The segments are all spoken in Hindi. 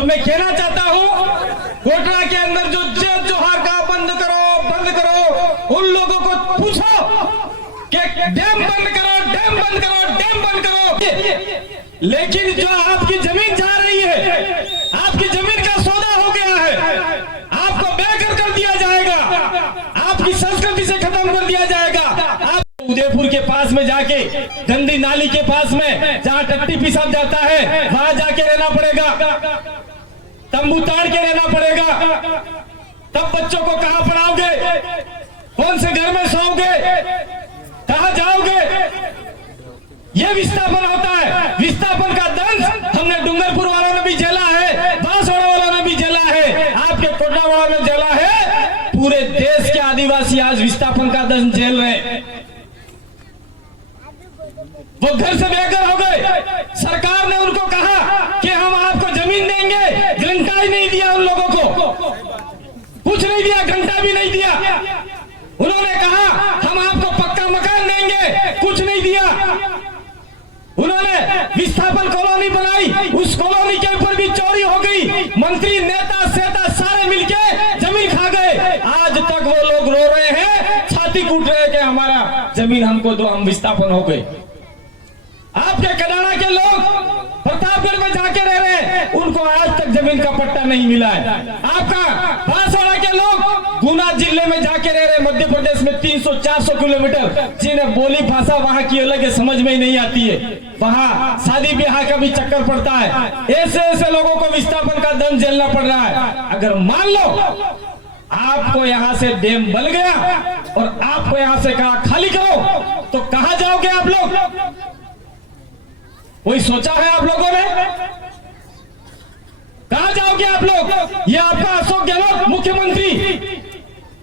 तो मैं कहना चाहता हूं, कोटरा के अंदर जो जय जोहार का बंद करो, उन लोगों को पूछो कि डैम बंद करो। लेकिन जो आपकी जमीन जा रही है, आपकी जमीन का सौदा हो गया है, आपको बेघर कर दिया जाएगा, आपकी संस्कृति से खत्म कर दिया जाएगा। आप उदयपुर के पास में जाके, गंदी नाली के पास में जहां टट्टी पिसाब जाता है, वहां जाके रहना पड़ेगा, तंबू ताड़ के रहना पड़ेगा। तब बच्चों को कहां पढ़ाओगे? कौन से घर में सोओगे? कहां जाओगे? यह विस्थापन होता है। विस्थापन का दंश हमने डूंगरपुर वालों ने भी झेला है, बांसवाड़ा वालों ने भी झेला है, आपके कोटरा वालों ने झेला है। पूरे देश के आदिवासी आज विस्थापन का दंश झेल रहे हैं। वो घर से बेघर हो गए। सरकार ने उनको कहा कि हम आपको जमीन देंगे, घंटा ही नहीं दिया उन लोगों को, कुछ नहीं दिया, घंटा भी नहीं दिया। उन्होंने कहा हम आपको पक्का मकान देंगे, कुछ नहीं दिया। उन्होंने विस्थापन कॉलोनी बनाई, उस कॉलोनी के ऊपर भी चोरी हो गई। मंत्री, नेता, सेता सारे मिलके जमीन खा गए। आज तक वो लोग रो रहे हैं, छाती कूट रहे हैं कि हमारा जमीन हमको दो, हम विस्थापन हो गए। आपके कनाडा के लोग प्रतापगढ़ में जाके रह रहे हैं, उनको आज तक जमीन का पट्टा नहीं मिला है। आपका बांसवाड़ा के लोग गुना जिले में जाके रह रहे हैं, मध्य प्रदेश में 300-400 किलोमीटर, जिन्हें बोली भाषा वहां की अलग है, समझ में ही नहीं आती है। वहां शादी ब्याह का भी चक्कर पड़ता है। ऐसे लोगों को विस्थापन का दंड झेलना पड़ रहा है। अगर मान लो आपको यहां से डैम बन गया और आपको यहां से कहा खाली करो, तो कहां जाओगे आप लोग? कोई सोचा है आप लोगों ने? कहां जाओगे आप लोग? ये आपका अशोक गहलोत मुख्यमंत्री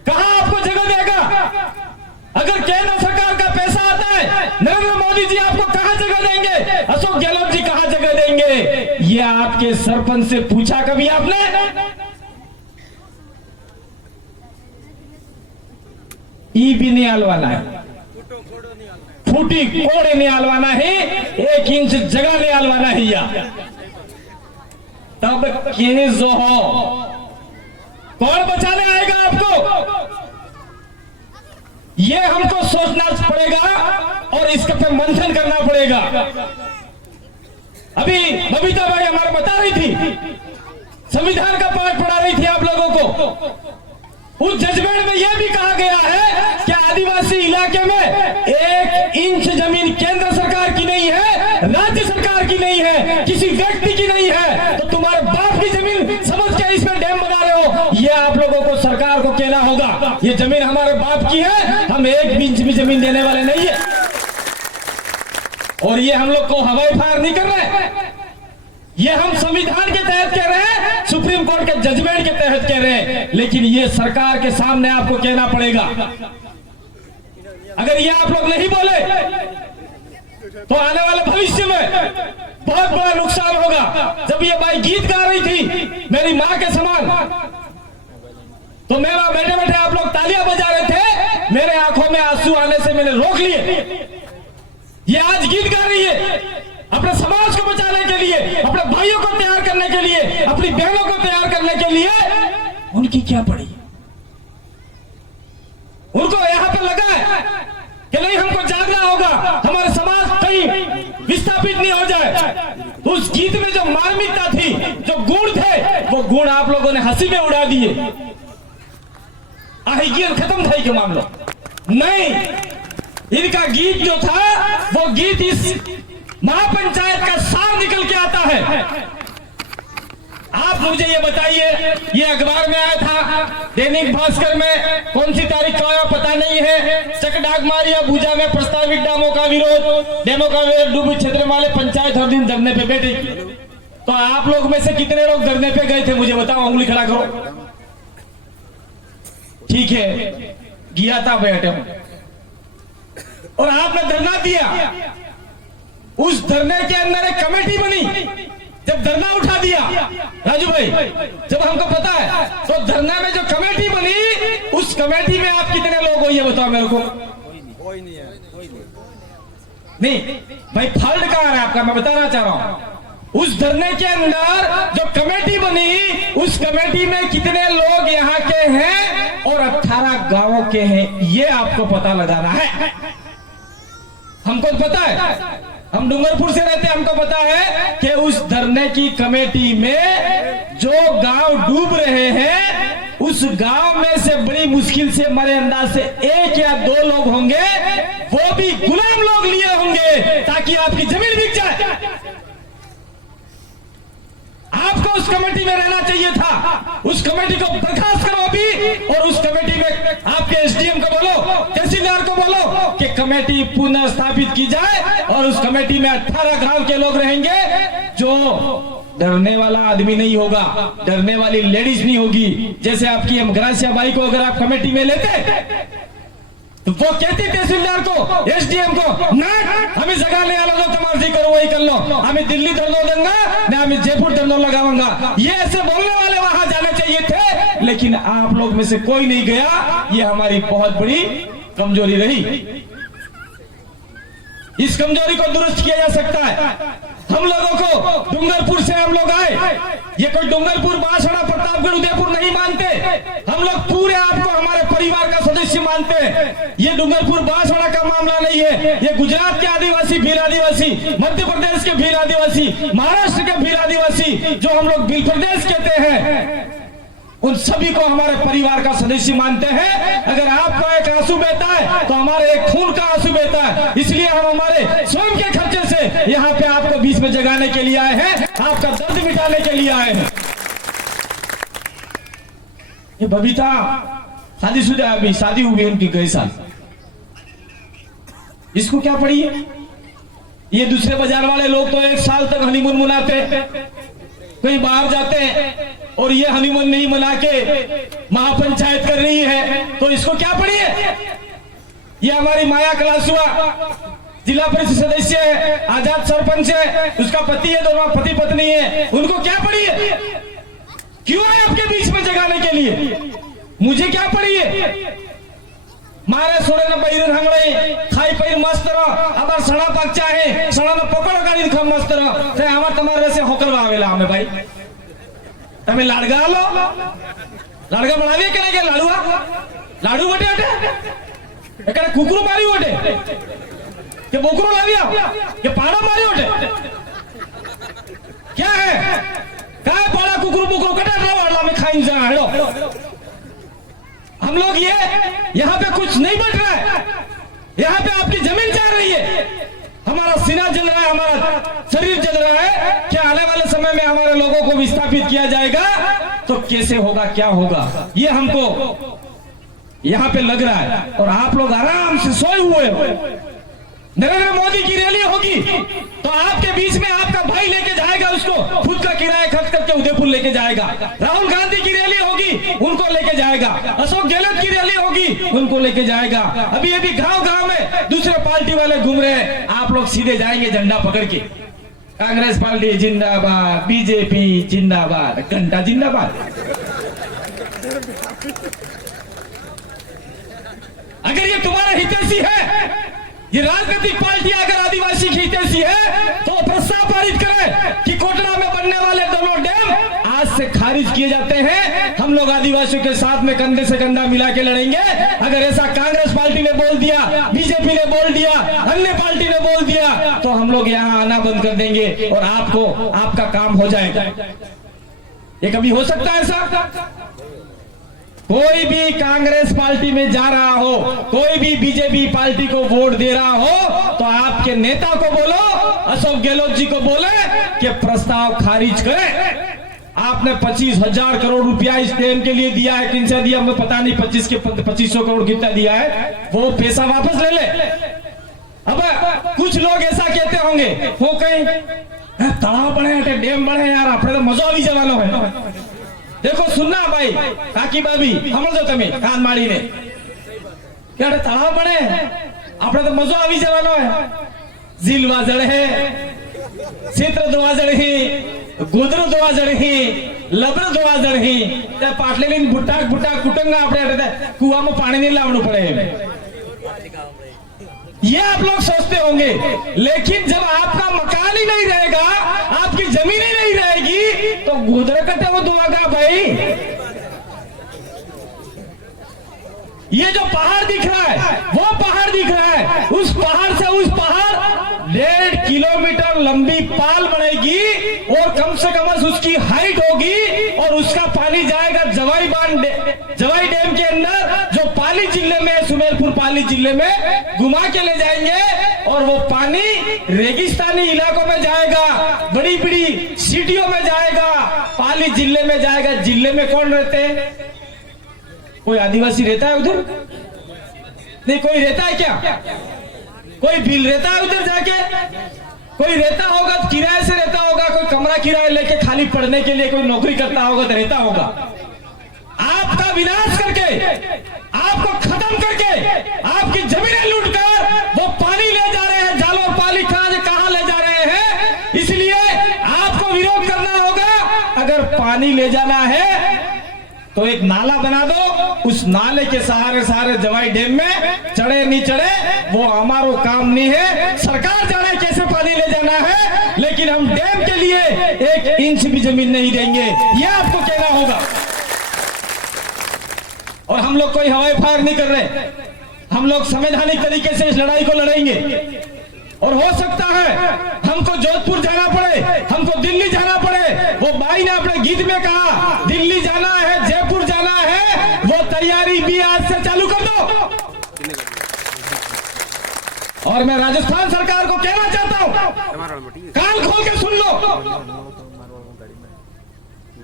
कहां आपको जगह देगा? अगर केंद्र सरकार का पैसा आता है, नरेंद्र मोदी जी आपको कहां जगह देंगे? अशोक गहलोत जी कहां जगह देंगे? ये आपके सरपंच से पूछा कभी आपने? ई भी नहीं हलवाना है, फूटी कोड़े नहीं हलवाना है, 1 इंच जगह नहीं हलवाना है। या तब के जो हो, कौन बचाने आएगा आपको? ये हमको सोचना पड़ेगा और इसके पे मंथन करना पड़ेगा। अभी बबीता भाई हमारे बता रही थी, संविधान का पाठ पढ़ा रही थी आप लोगों को। उस जजमेंट में यह भी कहा गया है कि आदिवासी इलाके में 1 इंच जमीन केंद्र सरकार की नहीं है, राज्य सरकार की नहीं है, किसी व्यक्ति की नहीं है। तो तुम्हारे बाप की जमीन समझ के इसमें डैम बना रहे हो, यह आप लोगों को सरकार को कहना होगा। ये जमीन हमारे बाप की है, हम 1 इंच भी जमीन देने वाले नहीं है। और ये हम लोग को हवाई फायर नहीं कर रहे, ये हम संविधान के तहत कह रहे हैं, सुप्रीम कोर्ट के जजमेंट के तहत कह रहे हैं। लेकिन ये सरकार के सामने आपको कहना पड़ेगा। अगर ये आप लोग नहीं बोले तो आने वाले भविष्य में बहुत बड़ा नुकसान होगा। जब ये भाई गीत गा रही थी मेरी मां के समान, तो मैं वहां बैठे बैठे आप लोग तालियां बजा रहे थे, मेरे आंखों में आंसू आने से मैंने रोक लिए। ये आज गीत गा रही है अपने समाज को बचाने के लिए, अपने भाइयों को तैयार करने के लिए, अपनी बहनों को तैयार करने के लिए। उनकी क्या पड़ी? उनको यहां पर लगा है कि नहीं हमको जागना होगा, हमारे समाज कहीं विस्थापित नहीं हो जाए। तो उस गीत में जो मार्मिकता थी, जो गुण थे, वो गुण आप लोगों ने हंसी में उड़ा दिए। आहिगियन खत्म था के मामला नहीं। इनका गीत जो था वो गीत इस महापंचायत का सार निकल के आता है। आप मुझे ये बताइए, ये अखबार में आया था, दैनिक भास्कर में, कौन सी तारीख का आया पता नहीं है। चकडागमार या भूजा में प्रस्तावित डैमों का विरोध, डैमों का विरोध, डूबी क्षेत्र वाले पंचायत हर दिन धरने पे बैठे। तो आप लोग में से कितने लोग धरने पे गए थे मुझे बताओ, उंगली खड़ा करो। ठीक है, गया था बैठे और आपने धरना दिया। उस धरने के अंदर एक कमेटी बनी। जब धरना उठा दिया राजू भाई, जब हमको पता है, तो धरना में जो कमेटी बनी, उस कमेटी में आप कितने लोग हो ये बताओ मेरे को। कोई नहीं है, नहीं भाई, फॉल्ट कहां है आपका, मैं बताना चाह रहा हूं। उस धरने के अंदर जो कमेटी बनी कितने लोग यहाँ के हैं और 18 गांवों के हैं, ये आपको पता लगाना है। हमको पता है, हम डूंगरपुर से रहते हैं, हमको पता है कि उस धरने की कमेटी में जो गांव डूब रहे हैं, उस गांव में से बड़ी मुश्किल से मेरे अंदाज से 1 या 2 लोग होंगे, वो भी गुलाम लोग लिए होंगे ताकि आपकी जमीन बिक जाए। आपको उस कमेटी में रहना चाहिए था। उस कमेटी को बर्खास्त करो अभी, और उस कमेटी में आपके एसडीएम को बोलो, तहसीलदार को बोलो कि कमेटी पुनः स्थापित की जाए, और उस कमेटी में 18 गांव के लोग रहेंगे। जो डरने वाला आदमी नहीं होगा, डरने वाली लेडीज नहीं होगी। जैसे आपकी ग्रासिया बाई को अगर आप कमेटी में लेते तो वो कहती तहसीलदार को, एसडीएम को, ना हमें जगह नहीं आलो, तो मर्जी करो वही कर लो, हमें दिल्ली धरनो दूंगा ना, हमें जयपुर धरनो लगाऊंगा। ये ऐसे बोलने वाले वहां जाने चाहिए थे, लेकिन आप लोग में से कोई नहीं गया। ये हमारी बहुत बड़ी कमजोरी रही। इस कमजोरी को दुरुस्त किया जा सकता है। हम लोगों को डूंगरपुर से हम लोग आए, ये कोई डूंगरपुर, बांसवाड़ा, प्रतापगढ़, उदयपुर नहीं मानते। हम लोग पूरे आपको हमारे परिवार का सदस्य मानते हैं। ये डूंगरपुर बांसवाड़ा का मामला नहीं है, ये गुजरात के आदिवासी, भील आदिवासी, मध्य प्रदेश के भील आदिवासी, महाराष्ट्र के भील आदिवासी, जो हम लोग भील प्रदेश कहते हैं, उन सभी को हमारे परिवार का सदस्य मानते हैं। अगर आपका एक आंसू बहता है तो हमारे एक खून का आंसू बहता है। इसलिए हम हमारे स्वयं के खर्चे से यहाँ पे आपको बीच में जगाने के लिए आए हैं, आपका दर्द मिटाने के लिए आए हैं। ये बबीता शादीशुदा, अभी शादी हुई है उनकी गए साल, इसको क्या पड़ी है? ये दूसरे बाजार वाले लोग तो 1 साल तक हनीमून मनाते, कहीं बाहर जाते हैं, और ये हनीमून नहीं मना के महापंचायत कर रही है, तो इसको क्या पड़ी है? ये हमारी माया कलासुआ जिला परिषद सदस्य है, आजाद सरपंच है, उसका पति है, दोनों पति पत्नी है, उनको क्या पड़ी है? क्यों है आपके बीच में जगाने के लिए? मुझे क्या पड़ी है? मारे सोने न पैर हंगड़े खाई पैर मस्त रहो, अब सड़ा पक चाहे सड़ा न पकड़ गाड़ी खम मस्त रहो, ते हमार तुम्हारे से होकर आवेला हमें भाई। તમે લાડગા લો, લાડગા બનાવીએ કે નહીં કે લાડુઆ લાડુ વટે વટે એકડે કુકરું મારી વટે કે બોકરો લાવ્યા કે પાડો મારી वटे क्या है? काय पाड़ा कुकरू बुकरू कटा वाला में खाई जा हेलो। हम लोग ये यहाँ पे कुछ नहीं बट रहा है, यहाँ पे आपकी जमीन जा रही है, हमारा सीना जल रहा है, हमारा शरीर जल रहा है। क्या आने वाले समय में हमारे लोगों को विस्थापित किया जाएगा तो कैसे होगा, क्या होगा, ये हमको यहाँ पे लग रहा है। और आप लोग आराम से सोए हुए हो। नरेंद्र मोदी की रैली होगी तो आपके बीच में आपका भाई लेके जाएगा, उसको खुद का किराया खर्च करके उदयपुर लेके जाएगा। राहुल गांधी की रैली होगी, उनको लेके जाएगा। अशोक गहलोत की रैली होगी, उनको लेके जाएगा। अभी अभी गांव गांव में दूसरे पार्टी वाले घूम रहे हैं, आप लोग सीधे जाएंगे झंडा पकड़ के, कांग्रेस पार्टी जिंदाबाद, बीजेपी जिंदाबाद, घंटा जिंदाबाद। अगर ये तुम्हारा हितैषी है, ये राजनीतिक पार्टी अगर आदिवासी की हितैषी है, तो प्रस्ताव पारित करें कि कोटरा में बनने वाले दोनों डैम आज से खारिज किए जाते हैं। हम लोग आदिवासियों के साथ में कंधे से कंधा मिला के लड़ेंगे। अगर ऐसा कांग्रेस पार्टी ने बोल दिया, बीजेपी ने बोल दिया, अन्य पार्टी ने बोल दिया, तो हम लोग यहाँ आना बंद कर देंगे और आपको आपका काम हो जाएगा। ये कभी हो सकता है ऐसा? कोई भी कांग्रेस पार्टी में जा रहा हो, कोई भी बीजेपी पार्टी को वोट दे रहा हो, तो आपके नेता को बोलो, अशोक गहलोत जी को बोले कि प्रस्ताव खारिज करें। आपने 25,000 करोड़ रुपया इस डैम के लिए दिया है, किनसे दिया हमें पता नहीं, 2500 करोड़ कितना दिया है, वो पैसा वापस ले ले। अब कुछ लोग ऐसा कहते होंगे, वो कहीं तालाब बने, डैम बने, यार अपने तो मजा भी जवानो है। देखो सुनना भाई, काकी बाबी समझो तमे कान माड़ीने क्यारे तळाव बने, આપણે તો મજો આવી જવાનો હે। ઝીલ વાજળ હે, ક્ષેત્ર દવાજળ હે, ગોદર દવાજળ હે, લબર દવાજળ હે, તે પાટલે લઈને બુટા બુટા કુટંગા આપણે કુવામાં પાણી નહીં લાવવું પડે। ये आप लोग सोचते होंगे, लेकिन जब आपका मकान ही नहीं रहेगा, आपकी जमीन ही नहीं रहेगी, तो गोदर कटे वो दुआगा भाई। ये जो पहाड़ दिख रहा है वो पहाड़ दिख रहा है, उस पहाड़ से उस पहाड़ 1.5 किलोमीटर लंबी पाल बनेगी और कम से कम उसकी हाइट होगी और उसका पानी जाएगा जवाई डैम के अंदर, जो पाली जिले में, सुमेरपुर पाली जिले में घुमा के ले जाएंगे और वो पानी रेगिस्तानी इलाकों में जाएगा, बड़ी बड़ी सिटियों में जाएगा, पाली जिले में जाएगा। जिले में कौन रहते हैं? कोई आदिवासी रहता है उधर? नहीं, कोई रहता है क्या? कोई बिल रहता है उधर जाके? कोई रहता होगा तो किराए से रहता होगा, कोई कमरा किराए लेके खाली पढ़ने के लिए कोई नौकरी करता होगा तो रहता होगा। आपका विनाश करके, आपको खत्म करके, आपकी जमीनें लूटकर वो पानी ले जा रहे हैं, जालोर पाली कहां ले जा रहे हैं। इसलिए आपको विरोध करना होगा। अगर पानी ले जाना है तो एक नाला बना दो, उस नाले के सहारे सहारे जवाई डैम में चढ़े नहीं चढ़े वो हमारा काम नहीं है, सरकार जाने कैसे पानी ले जाना है, लेकिन हम डैम के लिए 1 इंच भी जमीन नहीं देंगे, यह आपको कहना होगा। और हम लोग कोई हवाई फायर नहीं कर रहे, हम लोग संवैधानिक तरीके से इस लड़ाई को लड़ेंगे। और हो सकता है हमको जोधपुर जाना पड़े, हमको दिल्ली जाना पड़े। वो भाई ने अपने गीत में कहा दिल्ली जाना है, जयपुर जाना है, वो तैयारी भी आज से चालू कर दो। और मैं राजस्थान सरकार को कहना चाहता हूं, कान खोल के सुन लो।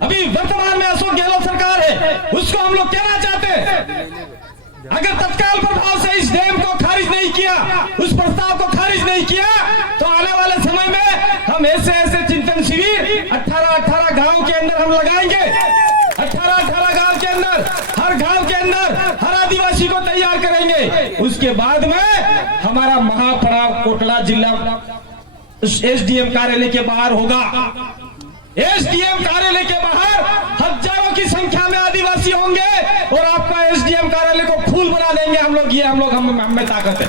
अभी वर्तमान में अशोक गहलोत सरकार है, उसको हम लोग कहना चाहते हैं, अगर तत्काल प्रभाव से इस डैम को खारिज नहीं किया, उस प्रस्ताव को खारिज नहीं किया, तो आने वाले समय में हम ऐसे चिंतन शिविर 18 गांव के अंदर हम लगाएंगे। 18 गांव के अंदर, हर गांव के अंदर हर आदिवासी को तैयार करेंगे। उसके बाद में हमारा महापड़ाव कोटला जिला एसडीएम कार्यालय के बाहर होगा। एसडीएम कार्यालय के बाहर हजारों की संख्या में आदिवासी होंगे और आपका एसडीएम कार्यालय को फूल बना देंगे हम लोग। ये हम में ताकत है।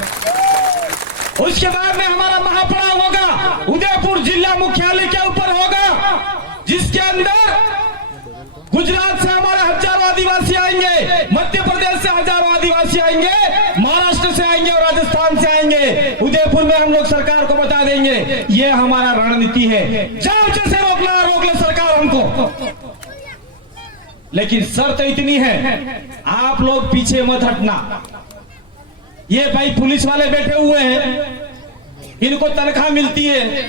उसके बाद में हमारा महापड़ाव होगा उदयपुर जिला मुख्यालय के ऊपर होगा, जिसके अंदर गुजरात से हमारे हजारों आदिवासी आएंगे, मध्य प्रदेश से हजारों आदिवासी आएंगे, महाराष्ट्र से आएंगे और राजस्थान से आएंगे। उदयपुर में हम लोग सरकार को बता देंगे ये हमारा रणनीति है, जाओ जैसे रोक ले सरकार हमको। लेकिन शर्त इतनी है, आप लोग पीछे मत हटना। ये भाई पुलिस वाले बैठे हुए हैं, इनको तनख्वाह मिलती है,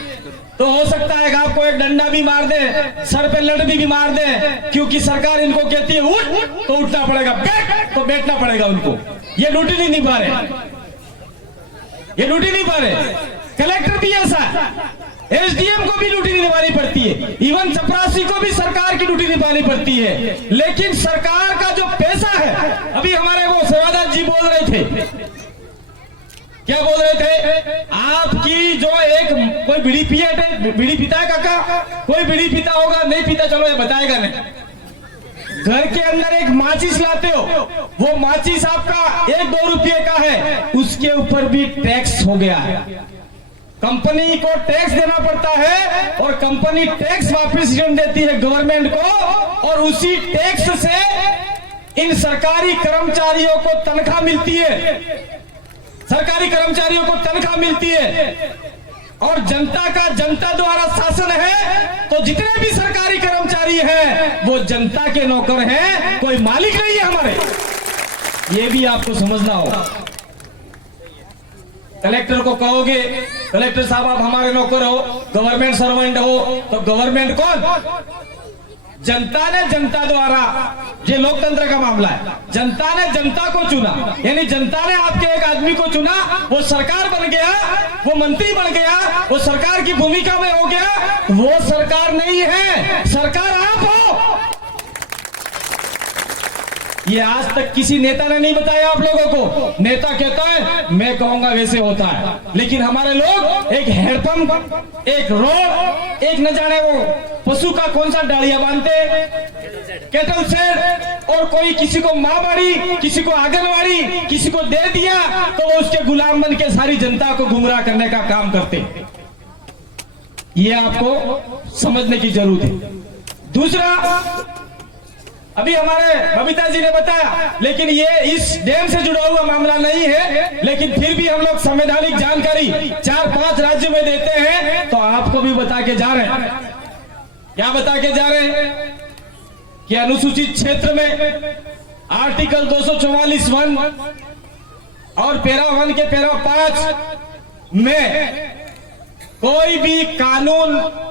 तो हो सकता है कि आपको एक डंडा भी मार दे, सर पे लड़बी भी मार दे, क्योंकि सरकार इनको कहती है उठ तो उठना पड़ेगा, बैठ तो बैठना पड़ेगा उनको। ये ड्यूटी नहीं निभा रहे, ये ड्यूटी नहीं निभा रहे। कलेक्टर भी ऐसा, एसडीएम को भी ड्यूटी निभानी पड़ती है, इवन चपरासी को भी सरकार की ड्यूटी निभानी पड़ती है। लेकिन सरकार का जो पैसा है, अभी हमारे वो सेवादार जी बोल रहे थे, क्या बोल रहे थे, आपकी जो एक कोई बीड़ी पीता है काका, कोई बीड़ी पीता होगा, नहीं पीता चलो ये बताएगा नहीं। घर के अंदर एक माचिस लाते हो, वो माचिस आपका 1-2 रुपये का है, उसके ऊपर भी टैक्स हो गया है। कंपनी को टैक्स देना पड़ता है और कंपनी टैक्स वापस रिटर्न देती है गवर्नमेंट को, और उसी टैक्स से इन सरकारी कर्मचारियों को तनख्वाह मिलती है, सरकारी कर्मचारियों को तनख्वाह मिलती है। और जनता का जनता द्वारा शासन है, तो जितने भी सरकारी कर्मचारी हैं वो जनता के नौकर हैं, कोई मालिक नहीं है हमारे। ये भी आपको समझना होगा। कलेक्टर को कहोगे कलेक्टर साहब आप हमारे नौकर हो, गवर्नमेंट सर्वेंट हो, तो गवर्नमेंट कौन? जनता ने जनता द्वारा, ये लोकतंत्र का मामला है, जनता ने जनता को चुना, यानी जनता ने आपके एक आदमी को चुना, वो सरकार बन गया, वो मंत्री बन गया, वो सरकार की भूमिका में हो गया, वो सरकार नहीं है, सरकार आप हो। ये आज तक किसी नेता ने नहीं बताया आप लोगों को। नेता कहता है मैं कहूंगा वैसे होता है, लेकिन हमारे लोग एक हैंडपंप, एक रोड, एक न जाने वो पशु का कौन सा डालिया बांधते, कैटल शेड, और कोई किसी को माँ बाड़ी, किसी को आंगनवाड़ी, किसी को दे दिया तो वो उसके गुलाम बन के सारी जनता को गुमराह करने का काम करते। ये आपको समझने की जरूरत है। दूसरा, अभी हमारे बबीता जी ने बताया, लेकिन ये इस डैम से जुड़ा हुआ मामला नहीं है, लेकिन फिर भी हम लोग संवैधानिक जानकारी 4-5 राज्यों में देते हैं, तो आपको भी बता के जा रहे हैं। क्या बता के जा रहे हैं कि अनुसूचित क्षेत्र में आर्टिकल 244(1) और पैरा 1 के पैरा 5 में कोई भी कानून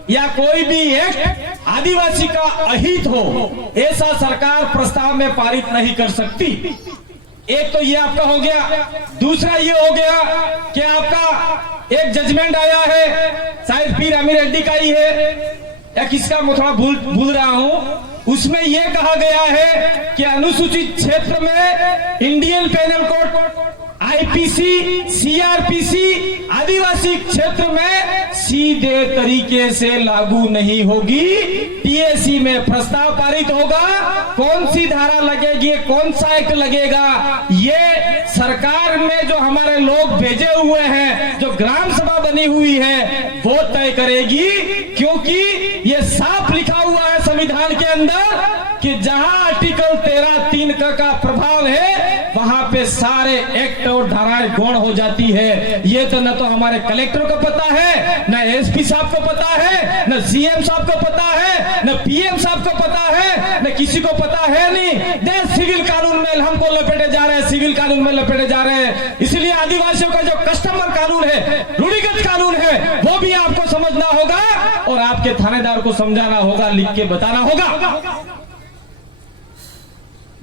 या कोई भी एक्ट आदिवासी का अहित हो, ऐसा सरकार प्रस्ताव में पारित नहीं कर सकती। एक तो ये आपका हो गया। दूसरा ये हो गया कि आपका एक जजमेंट आया है, शायद पीर अमीर रेड्डी का ही है या किसका, मैं थोड़ा भूल रहा हूं। उसमें यह कहा गया है कि अनुसूचित क्षेत्र में Indian penal code, IPC, CrPC आदिवासी क्षेत्र में सीधे तरीके से लागू नहीं होगी। टीएसी में प्रस्ताव पारित होगा, कौन सी धारा लगेगी, कौन सा एक्ट लगेगा, ये सरकार में जो हमारे लोग भेजे हुए हैं, जो ग्राम सभा बनी हुई है, वो तय करेगी। क्योंकि ये साफ लिखा हुआ है संविधान के अंदर कि जहां आर्टिकल 13(3) का प्रभाव है, वहां पे सारे एक्ट और धाराएं गौण हो जाती है। ये तो न तो हमारे कलेक्टर को पता है, न एसपी साहब को पता है, न सीएम साहब को पता है, न पीएम साहब को पता है, न किसी को पता है नहीं। देश सिविल कानून में हमको लपेटे जा रहे हैं, सिविल कानून में लपेटे जा रहे हैं। इसलिए आदिवासियों का जो कस्टमर कानून है, रूढ़िगत कानून है, वो भी आपको समझना होगा और आपके थानेदार को समझाना होगा, लिख के बताना होगा।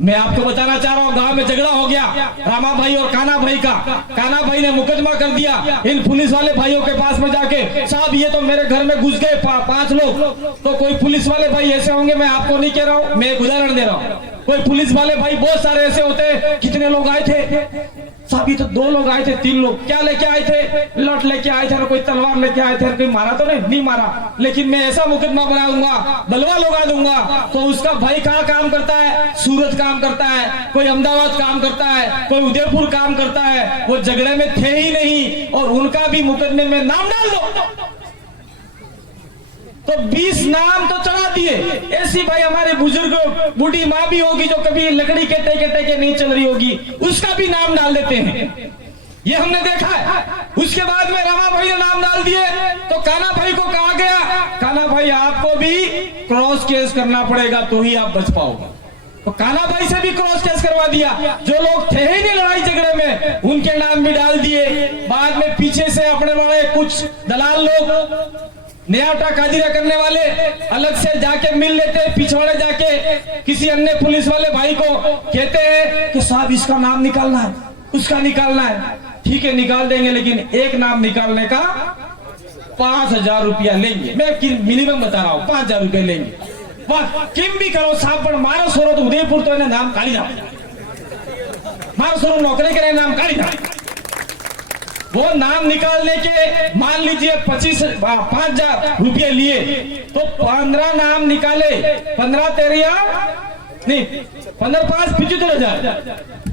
मैं आपको बताना चाह रहा हूँ, गांव में झगड़ा हो गया रामा भाई और काना भाई का। काना भाई ने मुकदमा कर दिया इन पुलिस वाले भाइयों के पास में जाके, साहब ये तो मेरे घर में घुस गए 5 लोग। तो कोई पुलिस वाले भाई ऐसे होंगे, मैं आपको नहीं कह रहा हूँ, मैं एक उदाहरण दे रहा हूँ। कोई पुलिस वाले भाई बहुत सारे ऐसे होते हैं, कितने लोग आए थे साहब, ये तो 2 लोग आए थे, 3 लोग। क्या लेके आए थे? लौट लेके आए थे, कोई तलवार लेके आए थे, कोई मारा तो नहीं मारा, लेकिन मैं ऐसा मुकदमा बना दूंगा, बलवा लगा दूंगा। तो उसका भाई कहाँ काम करता है? सूरत काम करता है, कोई अहमदाबाद काम करता है, कोई उदयपुर काम करता है, वो झगड़े में थे ही नहीं और उनका भी मुकदमे में नाम डाल दो। तो 20 नाम तो चढ़ा दिए। ऐसी भाई हमारे बुजुर्ग, बूढ़ी माँ भी होगी जो कभी लकड़ी के टेके के नहीं चल रही होगी, उसका भी नाम डाल देते हैं, ये हमने देखा है। उसके बाद में रामा भाई ने नाम डाल दिए, तो काना भाई को कहा गया, काना भाई आपको भी क्रॉस केस करना पड़ेगा तो ही आप बच पाओगे। तो काना भाई से भी क्रॉस केस करवा दिया। जो लोग थे ही नहीं लड़ाई झगड़े में, उनके नाम भी डाल दिए। बाद में पीछे से अपने वाले कुछ दलाल लोग, न्याटा कादिरा करने वाले, अलग से जाके मिल लेते हैं, पिछवाड़े जाके किसी अन्य पुलिस वाले भाई को कहते हैं कि साहब इसका नाम निकालना है, उसका निकालना है। ठीक है, निकाल देंगे, लेकिन एक नाम निकालने का 5,000 रुपया लेंगे। मैं मिनिमम बता रहा हूँ, 5,000 रुपया लेंगे। वाह, किम भी करो साहब, पर मारो सोरो तो उदयपुर तो नाम काढ़ी जाओ, मारो सोरो नौकरी के नाम काढ़ी जाओ। वो नाम निकालने के मान लीजिए 5,000 रुपये लिए, तो 15 नाम निकाले, 15 तेरिया नहीं, 15 5 75,000।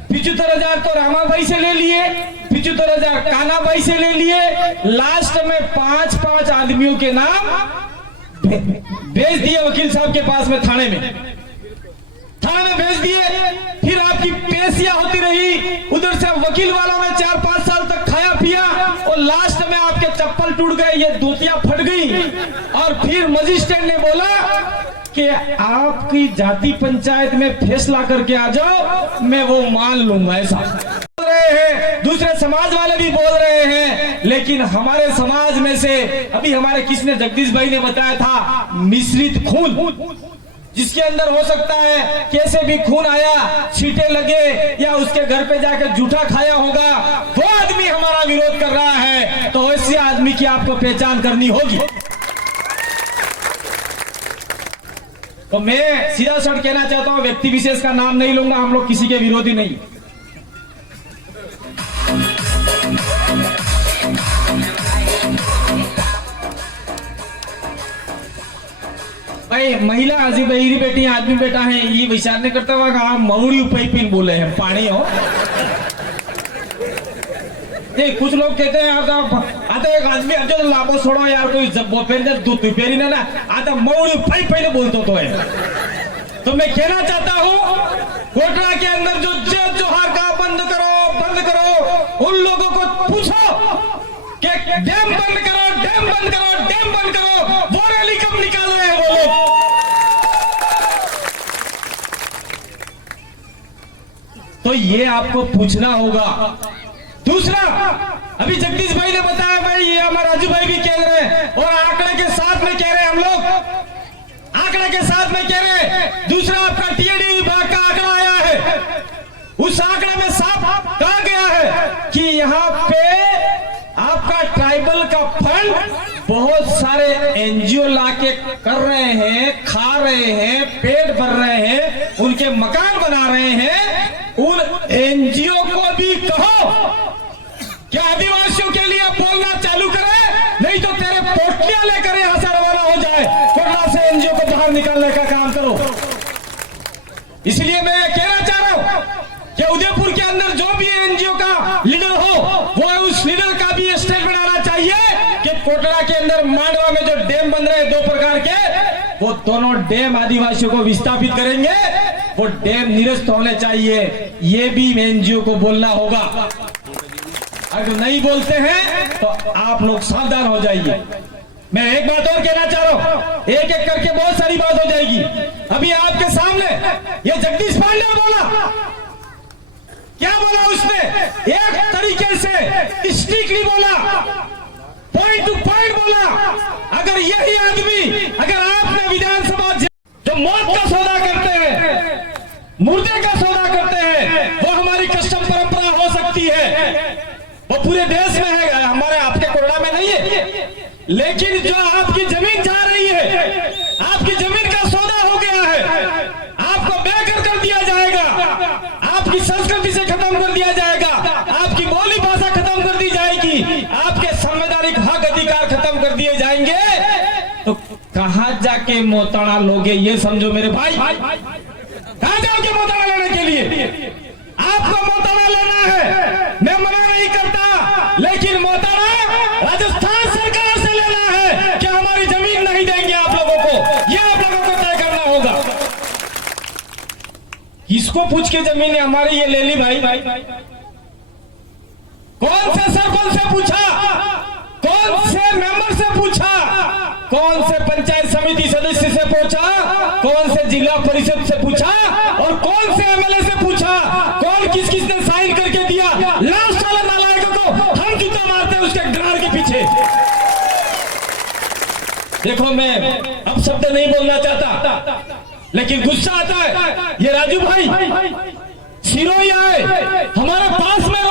75,000 तो रामा भाई से ले लिए, 75,000 काना भाई से ले लिए। लास्ट में 5-5 आदमियों के नाम भेज दिए वकील साहब के पास में, थाने में भेज दिए। फिर आपकी पेशियां होती रही, उधर से वकील वालों ने 4-5 साल तक खाया पिया और लास्ट में आपके चप्पल टूट गए, ये धोतियां फट गई। और फिर मजिस्ट्रेट ने बोला कि आपकी जाति पंचायत में फैसला करके आ जाओ, मैं वो मान लूंगा। ऐसा बोल रहे हैं, दूसरे समाज वाले भी बोल रहे हैं, लेकिन हमारे समाज में से अभी हमारे किसने, जगदीश भाई ने बताया था, मिश्रित खून, जिसके अंदर हो सकता है कैसे भी खून आया, छींटे लगे या उसके घर पे जाकर जूठा खाया होगा, वो आदमी हमारा विरोध कर रहा है। तो ऐसे आदमी की आपको पहचान करनी होगी। तो मैं सीधा सट कहना चाहता हूं, व्यक्ति विशेष का नाम नहीं लूंगा, हम लोग किसी के विरोधी नहीं। भाई महिला हजी बहरी बेटी आदमी बेटा है, ये विचार नहीं करता हुआ मऊड़ी पाइपिन बोले हैं, पानी हो। ये कुछ लोग कहते हैं आता एक आदमी अब जो लाभो छोड़ो यार, कोई जब पेरी ना आता मऊड़ी पाइप बोलते तो है। तो मैं कहना चाहता हूं, कोटरा के अंदर जो जय जोहार का बंद करो, उन लोगों को पूछो कि डैम बंद करो, वो रैली कब निकाल रहे हैं वो लोग। तो ये आपको पूछना होगा। दूसरा, अभी जगदीश भाई ने बताया, भाई ये हमारे राजू भाई भी कह रहे हैं और आंकड़े के साथ में कह रहे हैं, हम लोग आंकड़े के साथ में कह रहे हैं। दूसरा, आपका टीएडी विभाग का आंकड़ा आया है, उस आंकड़े में साफ कहा गया है कि यहाँ पे आपका ट्राइबल का फंड बहुत सारे एनजीओ लाके कर रहे हैं, खा रहे हैं, पेट भर रहे हैं, उनके मकान बना रहे हैं। उन एनजीओ को भी कहो कि आदिवासियों के लिए बोलना चालू करे, नहीं तो तेरे पोटलियां लेकर यहां से रवाना हो जाए। कोटरा से एनजीओ को बाहर निकालने का काम करो। इसलिए मैं ये कहना चाह रहा हूं कि उदयपुर के अंदर जो भी एनजीओ का लीडर हो, वो उस लीडर का भी स्टेटमेंट आना चाहिए कि कोटरा के अंदर मांडवा में जो डैम बन रहे हैं 2 प्रकार के, वो दोनों डैम आदिवासियों को विस्थापित करेंगे, वो डैम निरस्त होने चाहिए। ये भी एनजीओ को बोलना होगा। अगर नहीं बोलते हैं तो आप लोग सावधान हो जाइए। मैं एक बात और कहना चाह रहा हूं, एक एक करके बहुत सारी बात हो जाएगी। अभी आपके सामने ये जगदीश पांडे बोला, क्या बोला उसने? एक तरीके से स्ट्रिक्टली बोला, पॉइंट टू पॉइंट बोला। अगर यही आदमी, अगर आपने विधानसभा जो मौत का सौदा करते हैं, मुर्दे का सौदा करते हैं, वो हमारी कस्टम परंपरा हो सकती है, वो पूरे देश में है, हमारे आपके कोटरा में नहीं है। लेकिन जो आपकी जमीन जा रही है, आपकी जमीन का सौदा हो गया है, आपको बेघर कर दिया जाएगा, आपकी संस्कृति से खत्म कर दिया जाएगा, आपकी बोली भाषा खत्म कर दी जाएगी, आपके संवैधानिक हक अधिकार खत्म कर दिए जाएंगे, तो कहां जाके मोताड़ा लोगे? ये समझो मेरे भाई, कहां जाओगे मोताड़ा लेने के लिए? आपको मोताड़ा लेना है, मैं मना नहीं करता, लेकिन मोताड़ा राजस्थान सरकार से लेना है कि हमारी जमीन नहीं देंगे आप लोगों को, यह आप लोगों को तय करना होगा। किसको पूछ के जमीन हमारी ये ले ली भाई? कौन से सरपंच से पूछा? कौन से मेंबर से पूछा? कौन से पंचायत समिति सदस्य से पूछा? कौन से जिला परिषद से पूछा? और कौन से एमएलए से पूछा? कौन किस किस ने साइन करके दिया? लास्ट वाले नालायकों को हम जूता मारते हैं उसके ग्रार के पीछे। देखो, मैं अब शब्द नहीं बोलना चाहता, लेकिन गुस्सा आता है। ये राजू भाई सिरोही आए, हमारे पास में